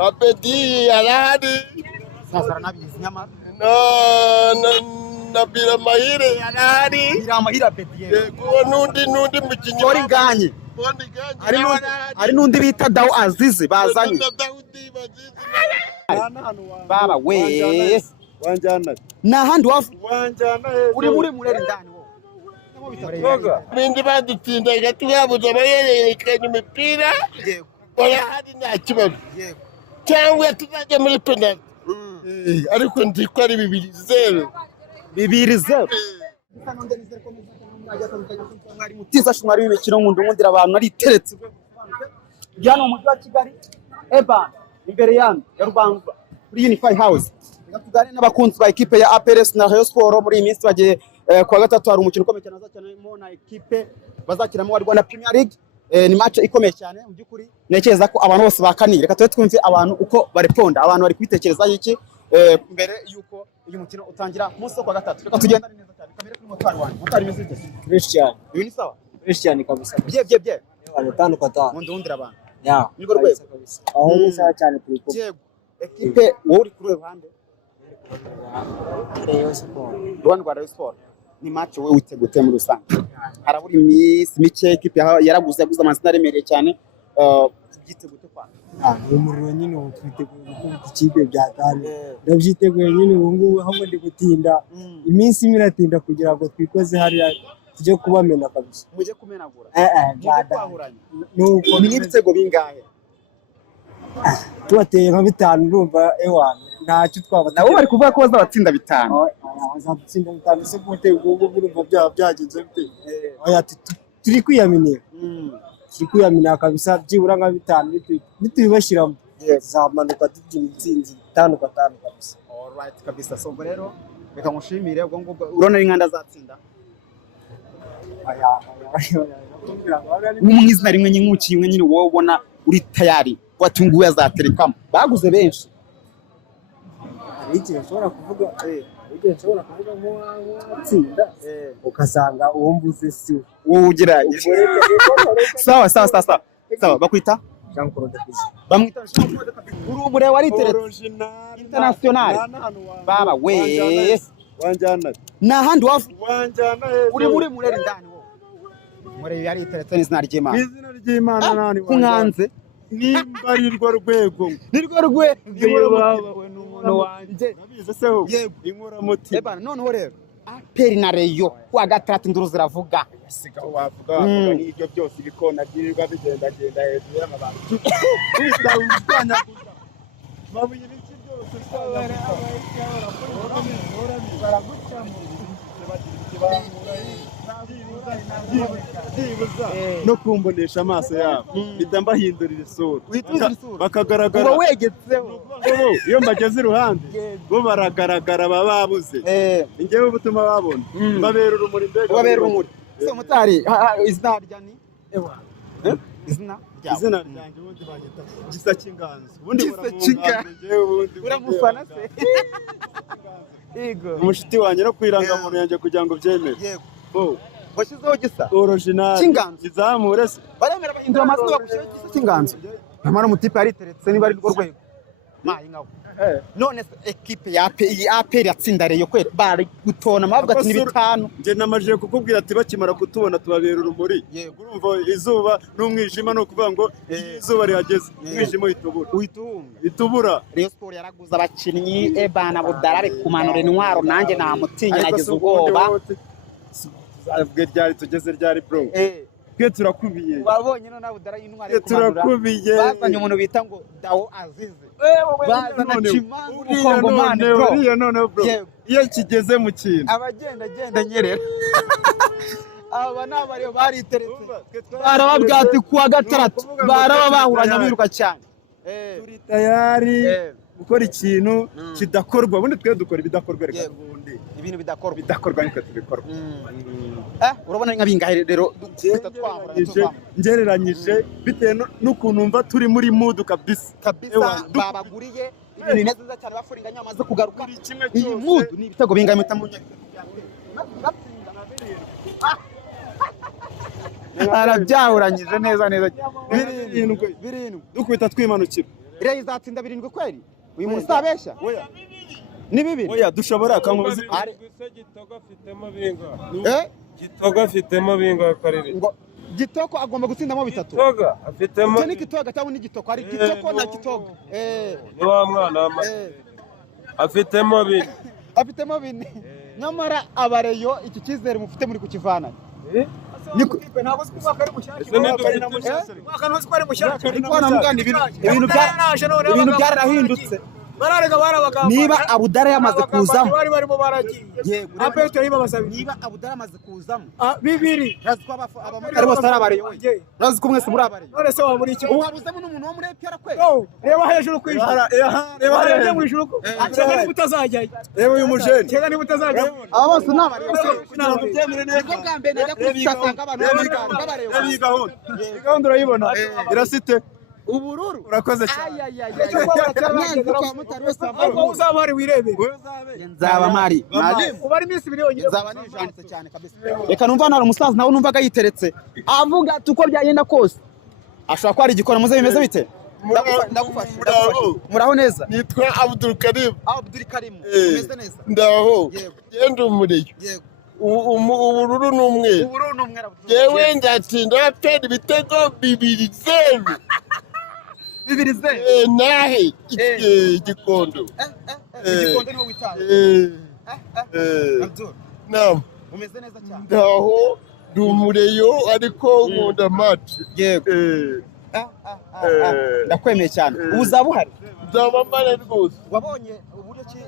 Apeti aladi. Sasa nabizi nyamara. Na bira mahire aladi. Bira mahire apeti. Kuwa nundi mukinyi. Kori nganye. Ari nundi bita Dawo Azizi bazanye. Baba we. Wanjana. Na handi wafu. Wanjana. Uri mureri ndani wo. Bindi badutindaga tugabuza abayerekanye imipira. Yego. Oya hadi nta kibazo. Yego. Cyangwa tuzajya muri penalty. Ariko ndiko ari 2-0. 2-0. Mwari mutiza shumari w'imikino nkundu nkundira abantu ari teretse. Byano mu mujyi wa Kigali. Eba imbere yanyu ya Rubangura kuri Unify House. Tugane n'abakunzi ba equipe ya APRS na Rayon Sport muri iminsi bagiye kwa gatatu hari umukino ukomeye cyane azakinamo na equipe bazakiramo wa Rwanda Premier League. Ni match ikomeye cyane mu byukuri nekeza ko abantu bose bakanire reka twe twumve abantu uko bareponda abantu bari kwitekereza iki mbere yuko uyu mukino utangira munsi kwa gatatu reka tugendane neza cyane kamere kuri motari wanyu motari message Christian ibi ni sawa Christian kabisa bye abantu kwa mundi wundira abantu ya niko rwego aho ni sawa cyane kuri ko equipe wowe uri kuri ruhande Rayon Sport Rayon Sport ni match wowe witegute muri rusange haraburi iminsi mike equipe yaraguze amazina aremereye cyane byitegute kwa umuriro nyine utwiteguye gukora ikipe bya Ghana ndabyiteguye nyine ubu ngubu hamwe ndi gutinda iminsi imiratinda kugira ngo twikoze hariya tujye kubamena kabisa mujye kumenagura byahuranye nuko ni ibitego bingahe tubateye nka 5 ndumva ewana ntacyo twaba nabo bari kuvuga ko bazabatsinda 5 bazatsinda 5 se gute ubwo urumva byagenze bite oya turi kwiyaminiye turi kwiyaminiye kabisa byibura nka 5 bitubashiramo zamanuka tugira intsinzi 5 kabisa alright kabisa so rero reka mushimire ubwo ngubwo urona inkanda azatsinda n'umwizina rimwe nyinkuki imwe nyine wowe ubona uri tayari watunguye azaterekamo baguze benshi igihe nshobora kuvuga nk'uwatsinda ukasanga uwo mvuze si wowe ugerageze sawa bakwita Jean Claude bamwita uri umure wariteretse international baba we wanjana na handi wafu wanjana uri mureri ndani wo muri yariteretse n'izina ry'Imana izina ry'Imana nani kunganze nimbarirwa rwego nirwo rwego wawe n'umuntu wanje nabize se ho inkora muti eba noneho rero aperi na Rayon kwa gatatu nduru ziravuga siga wavuga n'ibyo byose bikona byirirwa bigenda hejuru y'amabantu kwitanya gusa mabuye n'iki byose no kumbonesha amaso yabo bidambahindurira isura bakagaragara wegetseho iyo mbageze iruhande bo baragaragara bababuze ingewe ubutuma babona babera urumuri mbega babera urumuri so mutari izina rya ni izina ryanjye ubundi bagita gisa cy'inganzo ubundi uramufana se yego umushiti wanjye no kwirangamuntu yanjye kugira ngo byemere yego washizeho gisa original cy'inganzo izamure se baremera bahindura amazina bagushyiraho gisa cy'inganzo nyamara umutipe yariteretse niba ari rwo rwego mayi none equipe ya APR yatsinda Rayon kwera bari gutona mavuga ati ni 5 nje namaje kukubwira ati bakimara kutubona tubabera urumuri urumva izuba n'umwijima no kuvuga ngo izuba rihageze umwijima itubura Rayon Sport yaraguza abakinnyi ebana budarare kumanura intwaro nanjye nta mutinya nagize ubwoba zavwe ryari tugeze ryari bro twe turakubiye wabonye no nabudara y'intwaro kumanura turakubiye bazanye umuntu bita ngo Dawo Azizi bazana Chimangu Kongomani bro iyo kigeze mu kintu abagenda nyerera aba nabariyo bariteretse barababwati kuwa gatatu baraba bahuranya biruka cyane turi tayari gukora ikintu kidakorwa ubundi twe dukora ibidakorwa reka ubundi ibintu bidakorwa niko tubikorwa urabona nka bingahe rero ngereranyije bitewe n'ukuntu mva turi muri mood kabisa babaguriye ibintu neza cyane bafuringanya amaze kugaruka iyi mood ni ibitego bingahe mita mu arabyahuranyije neza birindwi dukubita twimanukira Reyo izatsinda 7 kweli uyu muntu utabeshya ni 2 oya dushobora kanguzi Gitogo afitemo binga Gitogo afitemo binga karere ngo Gitoko agomba gutsindamo 3 Gitogo afitemo ni Gitogo cyangwa ni Gitoko ari Gitoko na Gitogo ni wa mwana afitemo 2 afitemo 4 nyamara abareyo iki cyizere mufite muri kukivana niko ntabwo twumva ko ari mushyashya ibintu byarahindutse bararega barabagamba niba Abudara yamaze kuzamo bari barimo baragiye apetero yibabasaba niba Abudara yamaze kuzamo 2 raziko abamotari bose arabareyo raziko mwese muri abareyo none se waburi iki wabuzemo n'umuntu wo muri EPR kwe reba hejuru ku ijuru reba hejuru mu ijuru cyangwa niba utazajyayo reba uyu mujeni cyangwa niba utazajyayo aba bose n'abareyo kugira ngo byemere neza niko bwa mbere najya kusanga abantu b'abareyo iyi gahunda urayibona irasite ubururu urakoze cyane ariko uzaba hari wirebere nzaba mari ubari iminsi 2 yonyine nzaba nijanditse cyane kabisa reka numva nari umusaza nawe numvaga yiteretse avuga uko byagenda kose ashobora ko hari igikona muze bimeze bite ndagufasha muraho neza nitwa Abdul Karim umeze neza ndaho genda umureyo yego ubururu n'umweru yewe ndatsinda pedi ibitego 2-0 nahe igikondo igikondo niwo witaye naam umeze neza cyane ndaho ndi umureyo ariko nkunda match yego ndakwemeye cyane ubu uzaba uhari nzaba mbare rwose wabonye uburyo ki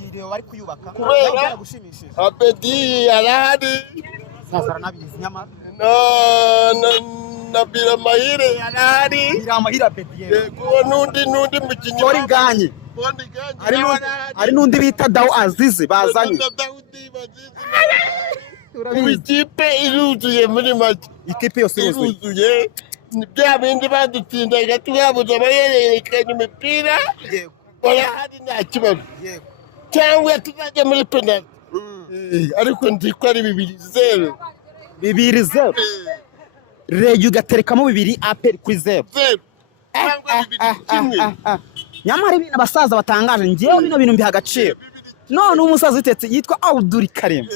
yiriwe bari kuyubaka kubera gushimishije Abedi arahari sasa nabizi nyamara na Biramahire arahari Biramahire Abedi yego n'undi mukinnyi Tori Ganye hari n'undi bita Dawo Azizi bazanye ikipe iruzuye muri make ikipe yose iruzuye bya bindi badutsindaga tubabuze abayerekanye imipira barahari nta kibazo cyangwa tuzajya muri penalty ariko nzi ko ari 2-0 2-0 Reyo ugaterekamo 2 APR kuri 0 cyangwa 2-1 nyamara ibintu abasaza batangaje ngewe bino bintu mbiha agaciro none umusaza utetse yitwa Abdul Karim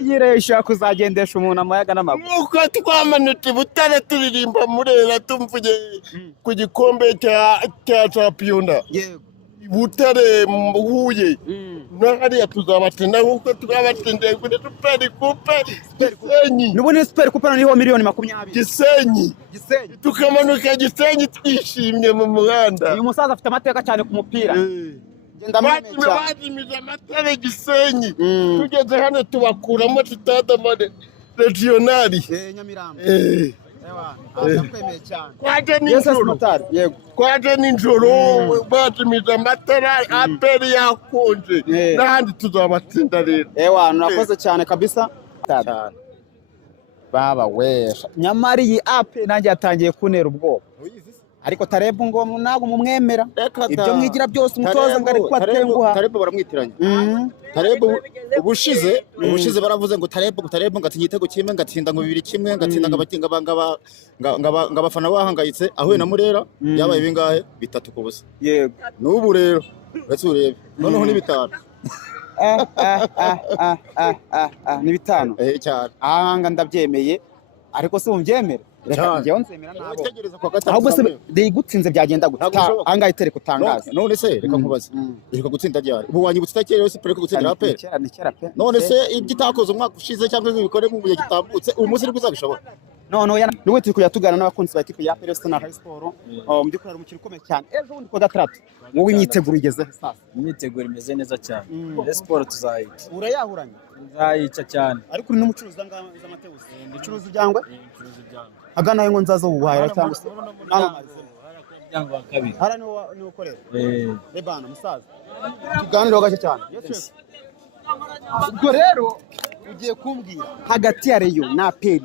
iyi Reyo ishaka kuzagendesha umuntu amayaga n'amaguru nk'uko twamanutse Butare turirimba Murera tumvuye ku gikombe cya Champions Butare Huye hariya tuzabatsinda nk'uko twabatsindiye kuri Super Coupe Gisenyi n'ubundi Super Coupe niho $20,000 Gisenyi tukamanuka Gisenyi twishimye mu muhanda uyu musaza afite amateka cyane ku mupira badimiza amatara Gisenyi tugeze hano tubakuramo stade regionali Nyamirambo kwaje nijoro badimiza amatara aperi yakonje n'ahandi tuzabatsinda rero urakoze cyane kabisa baba wesha nyamara iyi ape nanjye yatangiye kunera ubwoba ariko Tarebu ngo ntabwo mumwemera ibyo mwigira byose umutoza ngo ari kwatenguha Tarebu baramwitiranye Tarebu ubushize baravuze ngo Tarebu ngatinya igitego kimwe ngatsinda ngo 2-1 ngatsinda ngabafana bahangayitse ahuye na Murera yabaye bingahe 3-0 yego n'ubu rero uretse urebe noneho ni 5 ni 5 cyane ahanga ndabyemeye ariko se umbyemera reka njyewe nzemera nabo tegereza kwa gatatu ahubwo se ndegutsinze byagenda gutya anga itereko tangaza none se reka nkubaze reka gutsinda ryari ubu wanyibutse itakere se preko gutsindira APR ni kera pe none se igitakoze umwaka ushize cyangwa ibikore mu gihe gitambutse uyu munsi nibwo uzabishobora n'ubu turi kujya tugana n'abakunzi ba ikipe ya APR na Rayon Sport mu by'ukuri ari umukino ukomeye cyane ejo bundi ku gatandatu wowe imyiteguro igeze sasa imyiteguro imeze neza cyane Rayon Sport tuzayica urayahuranye tuzayica cyane ariko uri n'umucuruzi z'amatebusi ucuruza ibyangwe agana ngo nzazo ubuhahira cyangwa se cyangwa wa kabiri hara ni ukorera bana musaza tuganira gake cyane ubwo rero ugiye kumbwira hagati ya Reyo na APR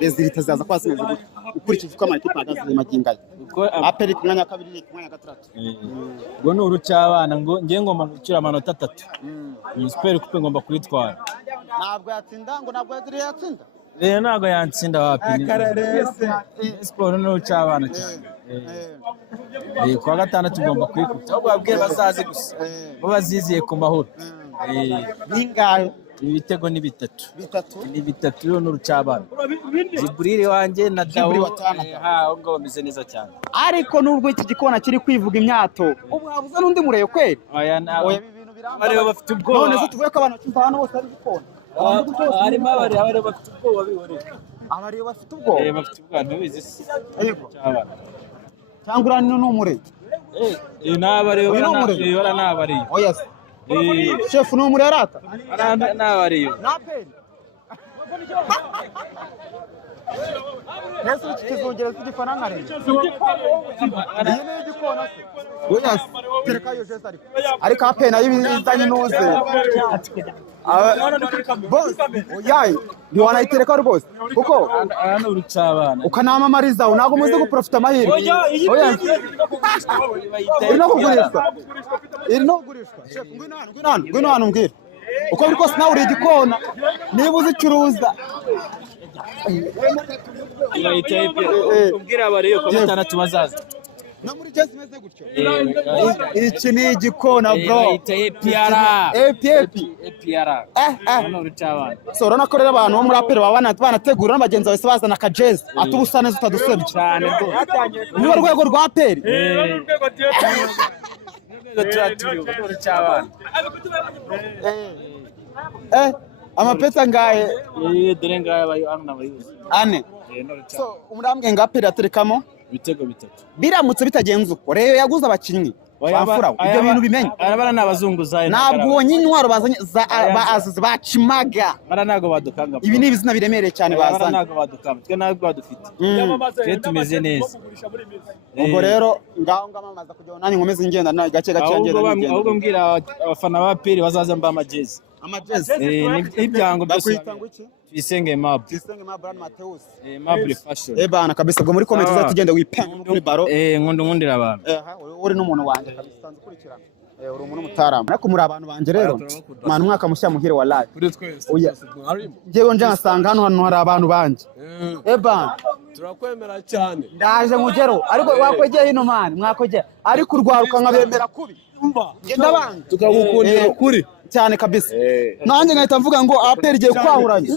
rezilita zaza kwa zimeze gute ukurikije uko amakipe ahagaze magingaye APR ku mwanya wa 2 ku mwanya wa 3 ngo ni urucyabana ngo ngiye ngomba gukira amanota 3 Super Coupe ngomba kuyitwara ntabwo yatsinda ngo ntabwo yatsinda Reyo ntabwo yantsinda wapi. Siporo ni ucabana cyane. Kuwa gatandatu tugomba kwikubita. Ahubwo babwiye bazaze gusa. Bo baziziye ku mahoro. Ningahe? Ibitego ni bitatu. Ni bitatu yo n'urucabana. Jibril wanjye na Dawo. Ngo bameze neza cyane. Ariko nubwo iki gikona kiri kwivuga imyato, ubu habuze n'undi mureyo kweli. Oya ibintu biramba. Bafite ubwoba. None se tuvuye ko abantu cyumva hano bose ari gikona. Harimo abari bafite ubwoba bihoreye. Abariyo bafite ubwoba. Bafite ubwoba ntibizi se. Cyangwa urani n'umureyo. N'abariyo bara n'abariyo. Oya se. Chef no muri arata. N'abariyo. Napeli. Yesu kizongera kugifana nka rero. Yene igikona se. Oya se. Tereka yo Yesu ariko apena y'ibizanye nuze. Boss, oyayi, ni wanayitereka rwose. Kuko ana urucabana. Ukanamamariza unago muze guprofita amahirwe. Oya. Irino gurishwa. Chef ngwino hano mbwira. Uko biri kose nawe uri igikona. Niba uzicuruza. Ubwira abariyo ko gatandatu bazaza. No muri Jesse meze gutyo. Iki ni igikona bro. APR. Hano urucabana. So urabona ko rero abantu bo muri apero banategura n'abagenzi bose bazana ka Jesse atubusa neza utadusebye cyane rwose. Ni urwego rwa aperi. Amapeta ngahe? Dore ngahe abayuzi. Ane. So umurambwe ngaperi aterekamo ibitego bitatu. Biramutse bitagenze uko rero yaguze abakinnyi bafura ibyo bintu bimenye. Arabara n'abazunguzaye. Ntabwo nyintwaro bazanye baazize bacimaga. Bara nago badukanga. Ibi ni ibizina biremereye cyane bazanye. Bara nago badukanga. Twe ntabwo badufite. Twe tumeze neza. Ubwo rero ngaho ngamamaza kujya nanjye nkomeze ngenda na gake ngenda. Ahubwo mbwira abafana ba PL bazaza mba amajezi. Amajezi. N'ibyango byose. Bakwita ngo iki? Tuyisenge Mab. Tuyisenge Mab Brand Mateus. Mable Fashion. Bana kabisa bwo muri comment uzatugenda wipanga muri baro. Nkundira abantu. Uri n'umuntu wanjye kabisa usanze ukurikirana. Uri umuntu mutarama. Ariko muri abantu banje rero. Mwana umwaka mushya muhire wa live. Kuri twese. Ngewe nje ngasanga hano hari abantu banje. Bana. Turakwemera cyane. Ndaje mugero ariko wakwegeye hino man mwakogeye ariko urwaruka nkabemera kubi. Genda banga. Tukagukundira ukuri. Cyane kabisa. Nanjye ngahita mvuga ngo aperi giye kwahuranye.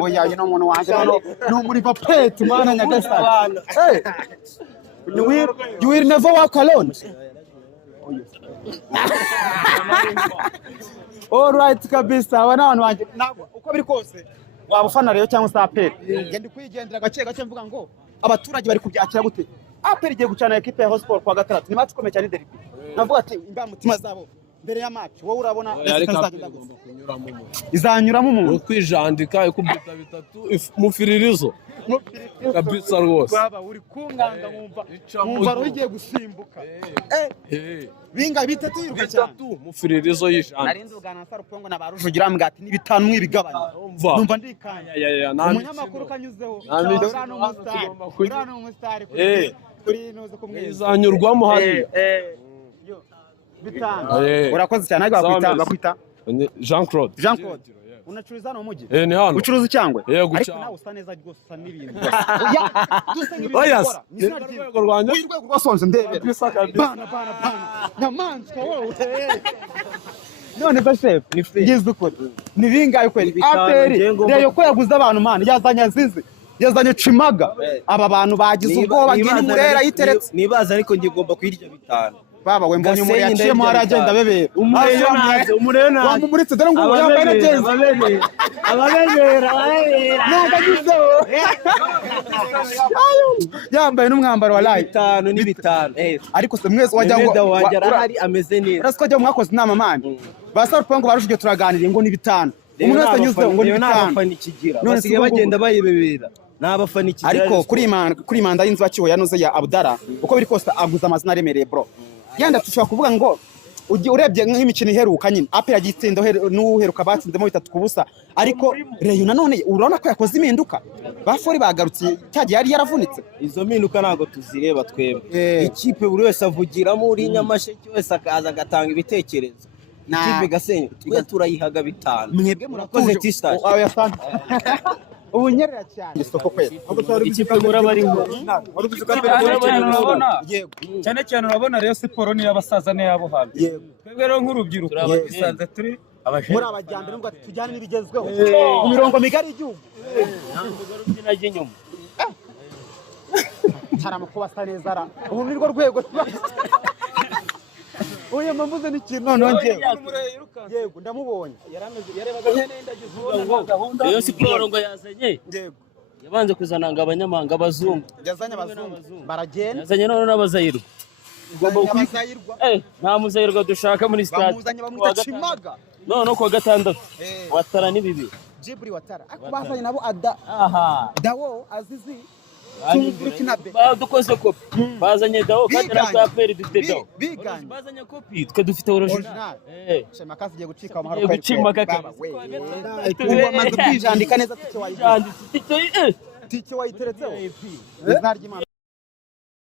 Oya yino umuntu wanje hano no muri papet mana nyagasani. You will never walk alone. All right kabisa. Aba n'abantu banje uko biri kose wabufana rero cyangwa se aperi. Ngende kwigendera gake mvuga ngo abaturage bari kubyakira gute. Aperi giye gucana equipe ya Sport kwa gatatu. Ni match ikomeye cyane derby. Navuga ati imba mutima zabo. Mbere ya match wowe urabona izanyuramo umuntu kwijandika ikubita bitatu mufiririzo kabisa rwose baba uri kunganga nkumva rugiye gusimbuka binga bitatu yiruka cyane mufiririzo yijana narinze ugana Sarupongo na barujugira mbwati ni bitanu mwibigabanya numva ndikanya umunyamakuru kanyuzeho urano umustar kuri noze kumwe izanyurwamo hariya urakoze cyane ariko bakwita Jean Claude unacuruza no mujyi ni hano ucuruza cyangwa ariko nawe usa neza rwose usa n'ibintu oya urwego rwanje urwego rwasonze ndebera bana nyamanzwa wowe none ba chef ngize ukuri ni bingaye kweli aperi rero ko yaguze abantu man yazanye azize yazanye cimaga aba bantu bagize ubwoba ngini murera yiteretse nibaza ariko ngigomba kwirya bitanu baba we mbonye umuri yaciyemo haragenda bebera umurero naze wamumuritse dore ngo yambaye na jezi ababebera nagagizeho yambaye n'umwambaro wa live bitanu ni bitanu ariko se mwese wajya ngo arahari ameze neza urasiko ajya mwakoze inama mani ba Sarupongo barushije turaganiriye ngo ni bitanu umuntu wese anyuzeho ngo ni bitanu none basigaye bagenda bayibebera n'abafana ikigira ariko kuri manda y'inzu bakiho yanuze ya Abdara uko biri kose aguza amazina aremereye bro yanda tushobora kuvuga ngo urebye nk'imikino iheruka nyine apera gitsinda n'uheruka batsinzemo 3-0 ariko Reyo nanone urabona ko yakoze impinduka bafori bagarutse cyagiye yari yaravunitse izo mpinduka ntago tuzireba twebwe ikipe buri wese avugiramo uri Nyamasheke wese akaza agatanga ibitekerezo ikipe gasenye twe turayihaga bitanu mwebwe murakoze t-shirt ubunyerera cyane isoko kwera ikipe murabariho cyane cyane urabona rero siporo ni y'abasaza n'iyabo hambere twebwe rero nk'urubyiruko twisanze turi muri abajyambere ngo tujyane n'ibigezweho mu mirongo migari y'igihugu najye nyuma harama kuba asa neza ara ubu ni rwo rwego uyu mvuze n'ikintu noneho njyewe yego ndamubonye yarebaga gahunda iyo siporo ngo yazanye yego yabanze kuzana ngo abanyamahanga abazungu yazanye abazungu baragenda yazanye none n'abazayirwa ugomba kwizayirwa nta muzayirwa dushaka muri stade bamuzanye bamwita Chimaga none ko gatandatu watara ni bibi Jibri watara akubazanye nabo dawo azizi dukoze kopi bazanye dawo kandi natwe aperi dufite dawo bazanye kopi twe dufite original shema kazi giye gucika mu haruka gucimaka amaze kwijandika neza tike wayiteretseho